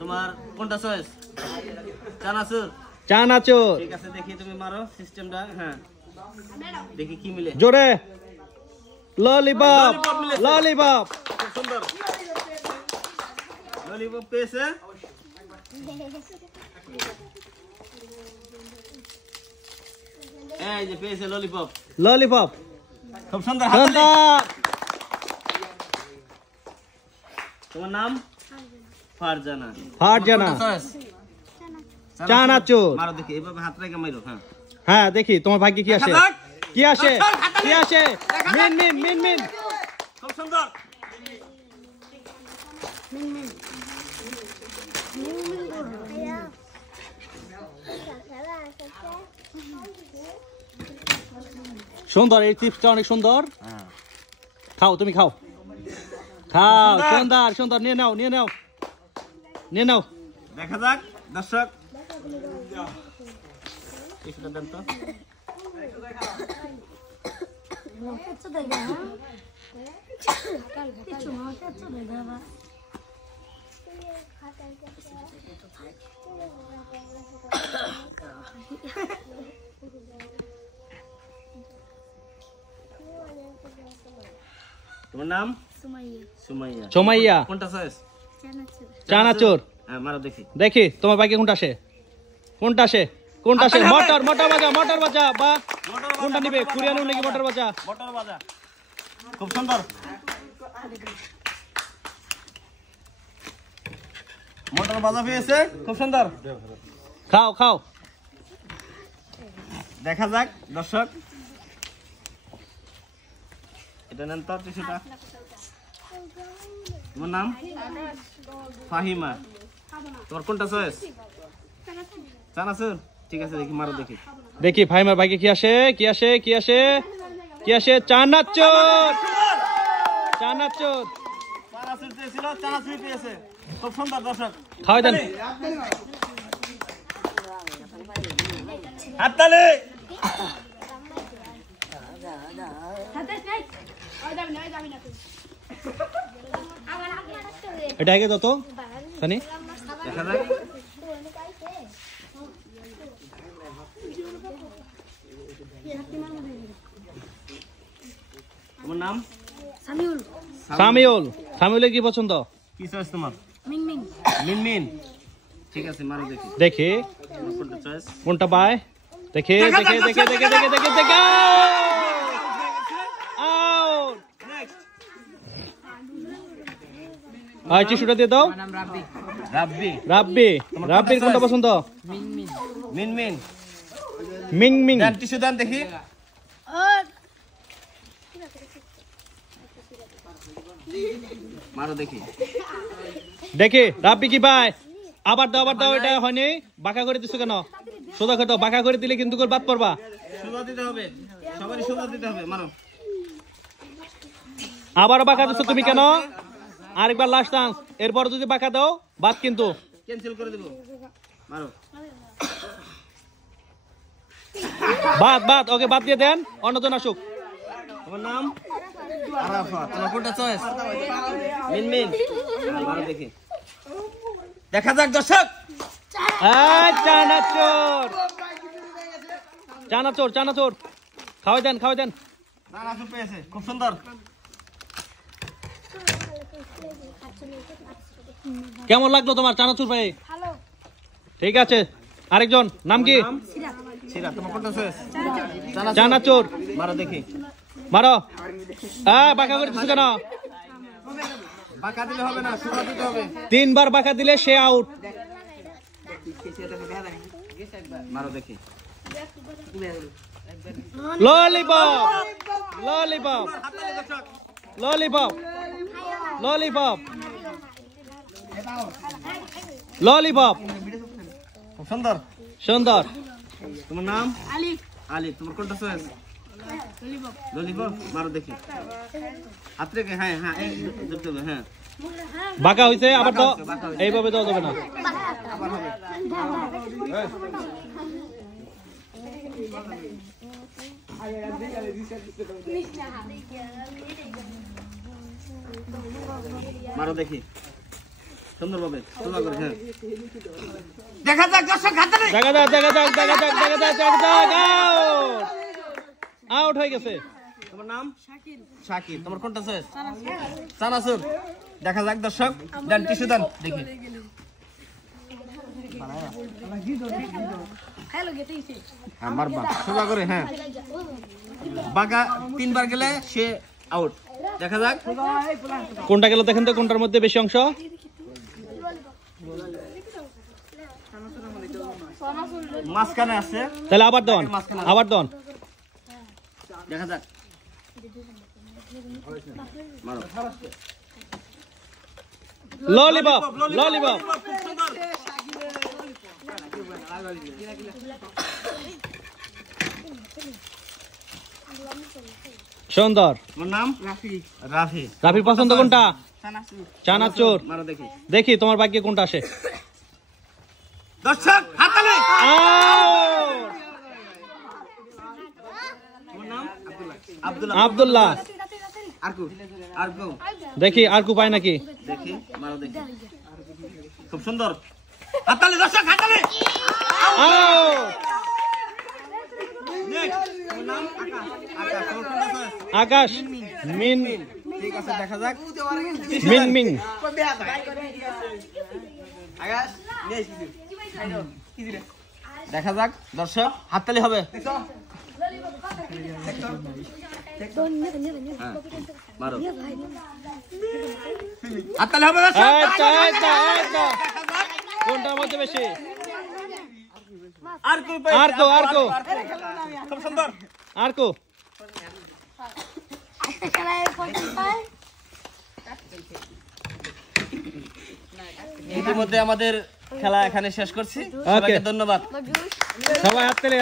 তোমার কোনটা চয়েস? চানাচুর। চানাচুর। ঠিক আছে, দেখি তুমি মারো সিস্টেমটা। হ্যাঁ, দেখি কি মিলে। জোরে। ললিপপ। ললিপপ। খুব সুন্দর। ললিপপ পেয়েছে। এই যে পেয়েছে ললিপপ। ললিপপ। খুব সুন্দর। তোমার নাম? ফারজানা। ফারজানা। চানাচুর। মারো দেখি, এভাবে হাত রেখে মারো। হ্যাঁ হ্যাঁ, দেখি তোমার ভাগ্যে কি আসে। কি আসে? কি আসে? মিন মিন মিন মিন। খুব সুন্দর। সুন্দর, এই টিপসটা অনেক সুন্দর। খাও, তুমি খাও। খাও। সুন্দর সুন্দর, নিয়ে নাও নিয়ে নাও নিয়ে নাও। দেখা যাক দর্শক। কিছুটা দেন তো। তোমার নাম? সুমাইয়া। সুমাইয়া। কোনটা চয়েস? চানাচুর। হ্যাঁ, মারো দেখি। দেখি তোমার ভাগ্যে কোনটা আসে। কোনটা আসে? কোনটা আসে? মটর। মটর বাজা। মটর বাজা। বা কোনটা নিবে? কুরিয়ানো নাকি মটর বাজা? মটর বাজা। খুব সুন্দর। মটর বাজা পেয়েছে। খুব সুন্দর। খাও খাও। দেখা যাক দর্শক। এটা নেন তো টিস্যুটা। তোমার নাম? ফাহিমা। তোমার কোনটা চয়েস? চানাচুর। ঠিক আছে, দেখি মারো দেখি। দেখি ফাহিমার ভাগ্যে কি আসে। কি আসে? কি আসে? কি আসে? চানাচুর। চানাচুর। চানাচুর পেয়েছিল, চানাচুর পেয়েছে। খুব সুন্দর দর্শক। খাওয়াই দেন। হাততালি। এটা আগে দাও তো খানি। দেখা যাক। তোমার নাম? সামিউল। সামিউল। সামিউলের কি পছন্দ? কি চয়েস তোমার? মিনমিন। মিনমিন। ঠিক আছে, মারো দেখি। দেখি কোনটা চয়েস? কোনটা পায়। দেখি দেখি দেখি দেখি দেখি দেখি দেখি। আউট। নেক্সট। আর টিস্যুটা দিয়ে দাও। রাব্বি। রাব্বি। রাব্বির কোনটা পছন্দ? মিনমিন। মিং মিং। দেন টিস্যু দেন দেখি। মারো দেখি। দেখি রাব্বি কি পায়। আবার দাও আবার দাও। এটা হয়নি। বাঁকা করে দিছো কেন? সোজা করে দাও। বাঁকা করে দিলে কিন্তু গোল বাদ পড়বা। সোজা দিতে হবে, সবারই সোজা দিতে হবে। মারো। আবারও বাঁকা দিছো তুমি কেন? আরেকবার লাস্ট চান্স। এরপর যদি বাঁকা দাও বাদ কিন্তু। ক্যান্সেল করে দেব। মারো। বাদ বাদ। ওকে বাদ দিয়ে দেন, অন্যজন আসুক। তোমার নাম? আরাফা। তোমার কোনটা চয়েস? মিনমিন। মারো দেখি। দেখা যাক দর্শক। চানাচুর। চানাচুর। চানাচুর। খাওয়াই দেন খাওয়াই দেন। চানাচুর পেয়েছে। খুব সুন্দর। কেমন লাগলো তোমার চানাচুর ভাই? ঠিক আছে, আরেকজন নাম কি? সিরা। তোমার কোনটা চয়েস? চানাচুর। মারো দেখি। মারো। বাঁকা করে দিছো কেন? বাঁকা দিলে হবে না, সোজা দিতে হবে। 3 বার বাঁকা দিলে সে আউট। মারো দেখি। Lollipop. Lollipop. Lollipop. Lollipop. Lollipop. খুব সুন্দর। সুন্দর। তোমার নাম? আলিফ। আলিফ। তোমার কোনটা চয়েস? ললিপপ। মারো দেখি। হাত রেখে। হ্যাঁ হ্যাঁ, এই ধরতে হবে। হ্যাঁ, বাঁকা হইছে আবার তো এইভাবে দেওয়া যাবে না। আবার হবে। মারো দেখি। সুন্দরভাবে সোজা করে হ্যাঁ দেখা যাক দর্শক হাততালি দেখা যাক আউট হয়ে গেছে। তোমার নাম শাকির তোমার কোনটা আছে চানাচুর দেখা যাক দর্শক দেন টিস্যু দেন দেখি আমার বাবা সোজা করে হ্যাঁ বাঁকা 3 বার গেলে সে আউট দেখা যাক কোনটা গেল দেখেন তো, কোনটার মধ্যে বেশি অংশ। মাঝখানে আছে তাহলে আবার দন, আবার দন। দেখা যাক মারো ললিপপ ললিপপ সুন্দর। তোমার নাম রাফি রাফির পছন্দ কোনটা? চানাচুর। মারো দেখি দেখি তোমার ভাগ্যে কোনটা আসে। দর্শক হাততালি আউট! তোমার নাম আব্দুল্লাহ আব্দুল্লাহ। আরকু দেখি আর কু পায় নাকি। দেখি মারো দেখি খুব সুন্দর হাততালি দর্শক হাততালি আউট! নেক্সট তোমার নাম আকাশ তোমার কোনটা আছে আকাশ। মিন ঠিক আছে দেখা যাক মিং মিং। দেখা যাক দর্শক হাততালি হবে মারো হাততালি হবে দর্শক কোনটার মধ্যে বেশি? আর কো খুব সুন্দর। আর কো ইতিমধ্যে আমাদের খেলা এখানে শেষ করছি সবাইকে ধন্যবাদ সবাই হাততালি।